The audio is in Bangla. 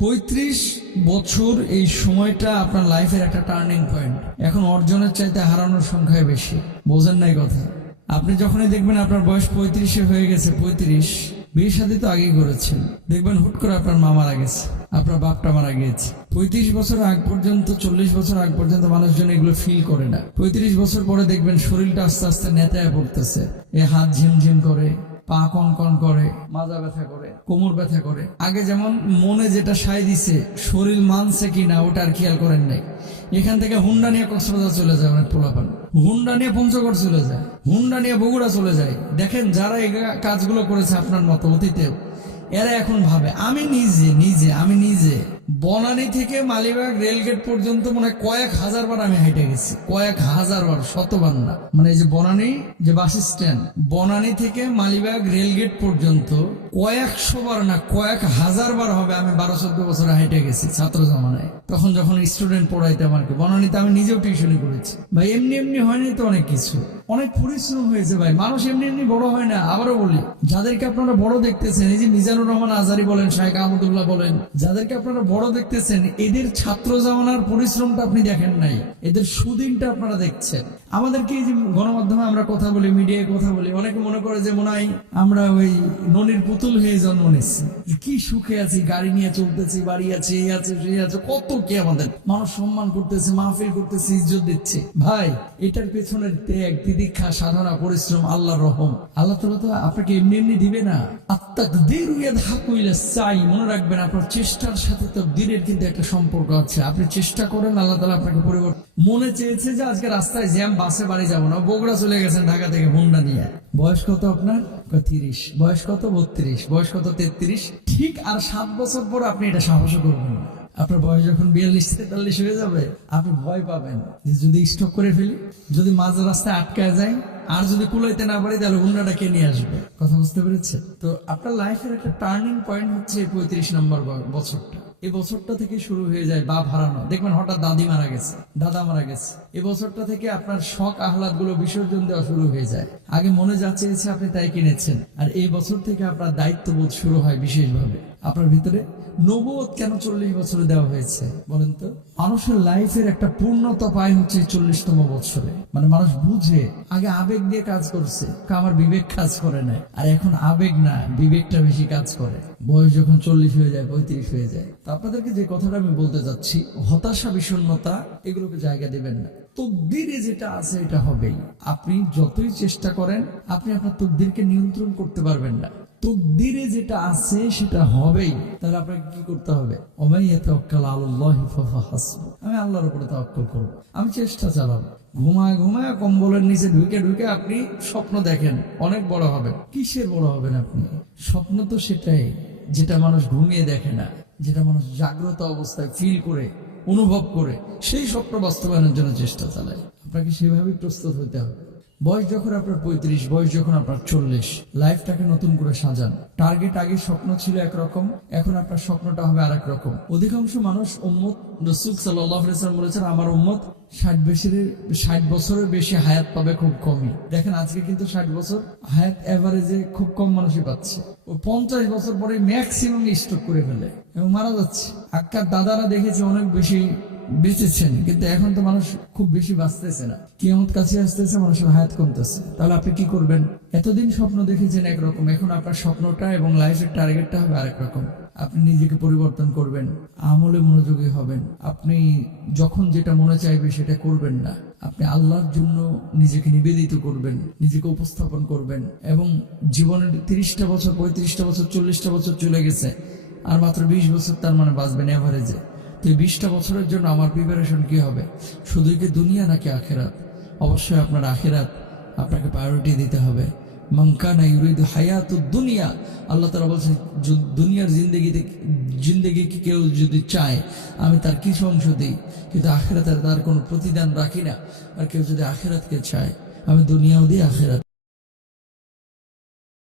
35 বছর এই সময়টা আপনার লাইফের একটা টার্নিং পয়েন্ট। এখন অর্জনের চাইতে হারানোর সংখ্যায় বেশি। বোঝেন নাই কথা? আপনি যখনই দেখবেন আপনার বয়স 35 হয়ে গেছে, 35, বিয়ে শাদী তো আগেই করেছেন, দেখবেন হুট করে আপনার মা মারা গেছে, আপনার বাপটা মারা গিয়েছে। 35 বছর আগ পর্যন্ত, 40 বছর আগ পর্যন্ত মানুষজন এগুলো ফিল করে না। 35 বছর পরে দেখবেন শরীরটা আস্তে আস্তে নেতায় পড়তেছে, এ হাত ঝিমঝিম করে, পা কনকন করে, মাজা ব্যথা করে, কোমর ব্যথা করে। আগে যেমন মনে যেটা সায় দিছে, শরীর মানছে কিনা ওটা আর খেয়াল করেন নাই। এখান থেকে হুন্ডা নিয়ে কক্সবাজার চলে যায় অনেক পোলাপান, হুন্ডা নিয়ে পঞ্চগড় চলে যায়, হুন্ডা নিয়ে বগুড়া চলে যায়। দেখেন যারা এই কাজগুলো করেছে আপনার মতো অতীতেও, এরা এখন ভাবে আমি নিজে বনানী থেকে মালিবাগ রেলগেট পর্যন্ত মনে হয় কয়েক হাজার বার আমি হেঁটে গেছি, কয়েক হাজার বার, শতবার না। মানে এই যে বনানী যে বাস স্ট্যান্ড, বনানী থেকে মালিবাগ রেলগেট পর্যন্ত কয়েকশো বার না কয়েক হাজার বার হবে আমি 12-14 বছরে হেঁটে গেছি ছাত্র জামানায়। তখন যখন স্টুডেন্ট পড়াইতাম আর কি, বনানীতে আমি নিজেও টিউশনি করেছি। ভাই এমনি এমনি হয়নি তো, অনেক কিছু, অনেক পরিশ্রম হয়েছে ভাই। মানুষ এমনি এমনি বড় হয় না। আবারও বলি, যাদেরকে আপনারা বড় দেখতেছেন, এই যে মিজানুর রহমান আজহারি বলেন, শাইখ আহমদুল্লাহ বলেন, যাদেরকে আপনারা বড় দেখতেছেন, এদের ছাত্র জামানার পরিশ্রমটা আপনি দেখেন নাই, এদের সুদিনটা আপনারা দেখছেন। আমাদেরকে এই যে গণমাধ্যমে আমরা কথা বলি, মিডিয়ায় কথা বলি, অনেকে মনে করে যে মনে হয় আমরা ওই ননির পুতুল হয়ে জন্ম নিচ্ছি, কি সুখে আছি, গাড়ি নিয়ে চলতেছি, বাড়ি আছে, এই আছে, সেই আছে, কত কি আমাদের মানুষ সম্মান করতেছে, মাহফিল করতেছে, ইজ্জত দিচ্ছে। ভাই এটার পেছনের ত্যাগ, তিতিক্ষা, সাধনা, পরিশ্রম, আল্লাহর রহম। আল্লাহ তাআলা তো আপনাকে এমনি এমনি দিবে না। আত্তাকদীরু ইয়াদহাকু ইলা সাই, মনে রাখবেন আপনার চেষ্টার সাথে তাকদীরের কিন্তু একটা সম্পর্ক আছে। আপনি চেষ্টা করেন, আল্লাহ তাআলা আপনাকে পরিবর্তন। মনে চেয়েছে যে আজকে রাস্তায় জ্যাম, বাসে বাড়ি যাবো না, বগুড়া চলে গেছেন ঢাকা থেকে হুন্ডা নিয়ে। বয়স কত আপনার? 30। বয়স কত? 32। বয়স কত? 33। ঠিক আর 7 বছর পর আপনি এটা সাহস করবেন না। আপনার বয়স যখন 42-43 হয়ে যাবে, আপনি ভয় পাবেন যে যদি স্টপ করে ফেলি, যদি মাঝ রাস্তায় আটকায় যায়, আর যদি কুলাইতে না পারি, তাহলে হুন্ডাটা কে নিয়ে আসবে। কথা বুঝতে পেরেছে তো? আপনার লাইফের একটা টার্নিং পয়েন্ট হচ্ছে 35 নম্বর বছরটা। এই বছরটা থেকে শুরু হয়ে যায় বাপ হারানো। দেখবেন হঠাৎ দাদি মারা গেছে, দাদা মারা গেছে। এই বছরটা থেকে আপনার শখ আহ্লাদ গুলো বিসর্জন দেওয়া শুরু হয়ে যায়। আগে মনে যা চেয়েছে আপনি তাই কিনেছেন, আর এই বছর থেকে আপনার দায়িত্ববোধ শুরু হয় বিশেষভাবে আপনার ভিতরে। নবুয়ত কেন 40 বছরে দেওয়া হয়েছে বলেন তো? মানুষের লাইফের একটা পূর্ণতা পায় হচ্ছে 40তম বছরে। মানে মানুষ বুঝে, আগে আবেগ দিয়ে কাজ করছে, আমার বিবেক কাজ করে নাই, আর এখন আবেগ না, বিবেকটা বেশি কাজ করে। বয়স যখন 40 হয়ে যায়, 35 হয়ে যায়। তো আপনাদেরকে যে কথাটা আমি বলতে যাচ্ছি, হতাশা, বিষণ্ণতা, এগুলোকে জায়গা দেবেন না। তকদিরে যেটা আছে এটা হবেই। আপনি যতই চেষ্টা করেন, আপনি আপনার তকদিরকে নিয়ন্ত্রণ করতে পারবেন না। তকদিরে যেটা আছে সেটা হবেই। তাহলে আপনাকে কি করতে হবে? ওমাইয়াতাওয়াক্কাল আলাল্লাহি ফাহুয়া হাসবুহ। আমি আল্লাহর উপরে তাওয়াক্কুল করব, আমি চেষ্টা চালাবো। ঘুমায় ঘুমায় কম্বলের নিচে ঢুকে ঢুকে আপনি স্বপ্ন দেখেন অনেক বড় হবেন। কিসের বড় হবেন আপনি? স্বপ্ন তো সেটাই যেটা মানুষ ঘুমিয়ে দেখে না, যেটা মানুষ জাগ্রত অবস্থায় ফিল করে, অনুভব করে, সেই স্বপ্ন বাস্তবায়নের জন্য চেষ্টা চালায়। আপনাকে সেভাবেই প্রস্তুত হতে হবে। বয়স যখন আপনার 35, বয়স যখন আপনার 40, লাইফটাকে নতুন করে সাজান। টার্গেট, আগে স্বপ্ন ছিল একরকম, এখন আপনার স্বপ্নটা হবে আরেক রকম। অধিকাংশ মানুষ, উম্মত, রাসূল সাল্লাল্লাহু আলাইহি ওয়াসাল্লাম বলেছেন, আমার উম্মত 60 বছরের বেশি হায়াত পাবে খুব কমই। দেখেন আজকে কিন্তু 60 বছর হায়াত এভারেজে খুব কম মানুষই পাচ্ছে। ও 50 বছর পরে ম্যাক্সিমাম স্ট্রোক করে ফেলে এবং মারা যাচ্ছে। আক্কার দাদারা দেখেছি অনেক বেশি বেঁচেছেন, কিন্তু এখন তো মানুষ খুব বেশি বাঁচতেছে না। কিয়ামত কাছে আসতেছে, মানুষের হায়াত কমতেছে। তাহলে আপনি কি করবেন? এতদিন স্বপ্ন দেখেছেন একরকম, এখন আপনার স্বপ্নটা এবং লাইফের টার্গেটটা হবে আরেক রকম। আপনি নিজেকে পরিবর্তন করবেন, আমলে মনোযোগী হবেন। আপনি যখন যেটা মনে চাইবে সেটা করবেন না, আপনি আল্লাহর জন্য নিজেকে নিবেদিত করবেন, নিজেকে উপস্থাপন করবেন। এবং জীবনের 30টা বছর, 35টা বছর, 40টা বছর চলে গেছে, আর মাত্র 20 বছর তার মানে বাঁচবেন এভারেজে। তো এই 20টা বছরের জন্য আমার প্রিপারেশন কি হবে? শুধুই কি দুনিয়া নাকি আখেরাত? অবশ্যই আপনার আখেরাত আপনাকে প্রায়োরিটি দিতে হবে। মান কানা ইউরিদু হায়াতুদ দুনিয়া, আল্লাহ তাআলা বলছেন, দুনিয়ার জিন্দেগি কেউ যদি চায় আমি তার কিছু অংশ দিই, কিন্তু আখেরাতের তার কোনো প্রতিদান রাখি না। আর কেউ যদি আখেরাতকে চায়, আমি দুনিয়াও দিই, আখেরাত